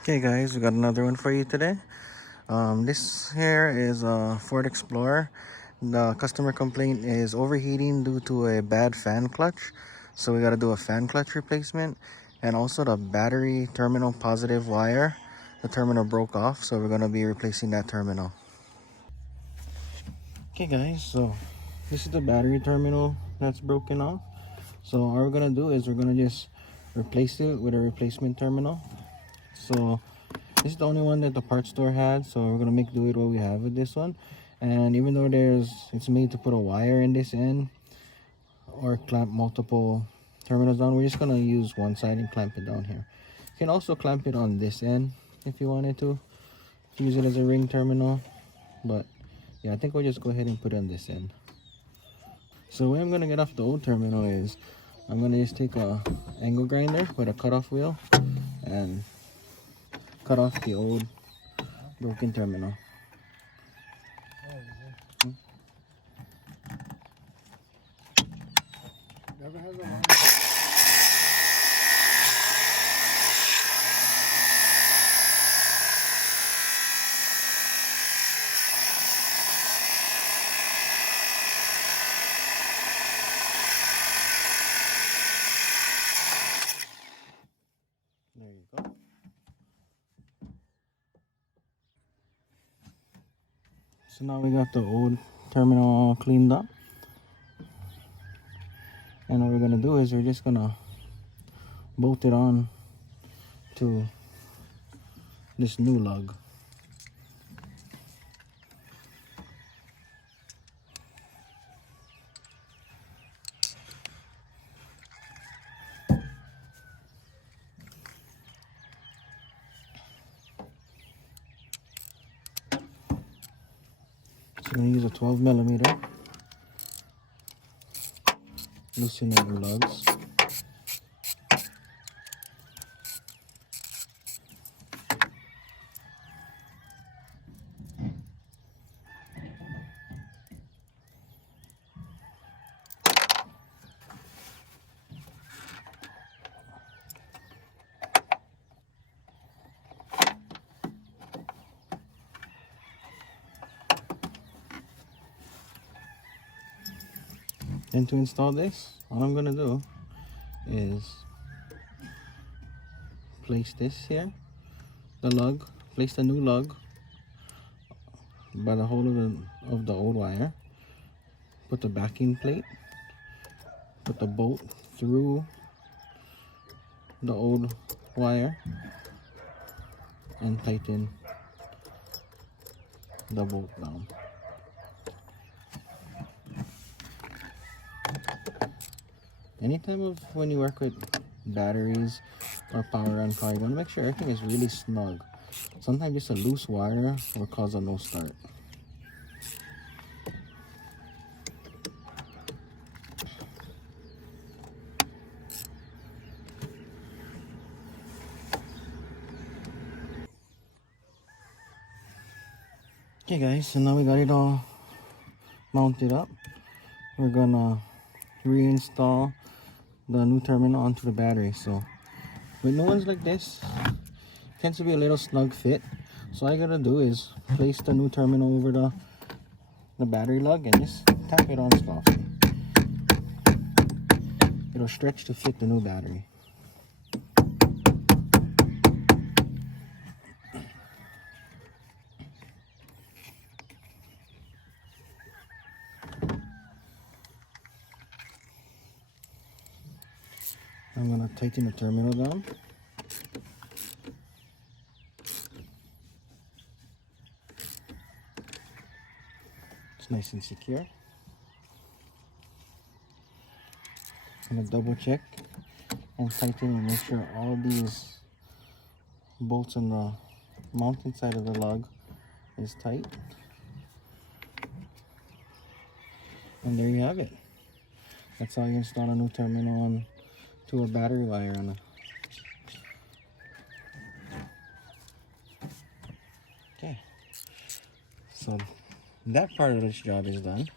Okay guys, we got another one for you today. This here is a Ford Explorer. The customer complaint is overheating due to a bad fan clutch. So we got to do a fan clutch replacement. And also the battery terminal positive wire. The terminal broke off, so we're going to be replacing that terminal. Okay guys, so this is the battery terminal that's broken off. So all we're going to do is we're going to just replace it with a replacement terminal. So this is the only one that the parts store had, so we're gonna make do with what we have with this one. And even though it's made to put a wire in this end or clamp multiple terminals down, we're just gonna use one side and clamp it down here. You can also clamp it on this end if you wanted to use it as a ring terminal, but yeah, I think we'll just go ahead and put it on this end. So the way I'm gonna get off the old terminal is I'm gonna just take a angle grinder with a cutoff wheel and cut off the old broken terminal. There you go. So now we got the old terminal all cleaned up. And what we're gonna do is we're just gonna bolt it on to this new lug. So I'm gonna use a 12mm loosening the lugs. And to install this, all I'm gonna do is place this here, the lug, place the new lug by the hole of the old wire, put the backing plate, put the bolt through the old wire, and tighten the bolt down. Anytime of when you work with batteries or power on car, you want to make sure everything is really snug. Sometimes just a loose wire will cause a no start. Okay guys, so now we got it all mounted up. We're gonna reinstall the new terminal onto the battery. So with new ones like this, it tends to be a little snug fit. So all I gotta do is place the new terminal over the battery lug and just tap it on softly. It'll stretch to fit the new battery. I'm gonna tighten the terminal down. It's nice and secure. I'm gonna double check and tighten and make sure all these bolts on the mounting side of the lug is tight. And there you have it. That's how you install a new terminal on to a battery wire on Okay, so that part of this job is done.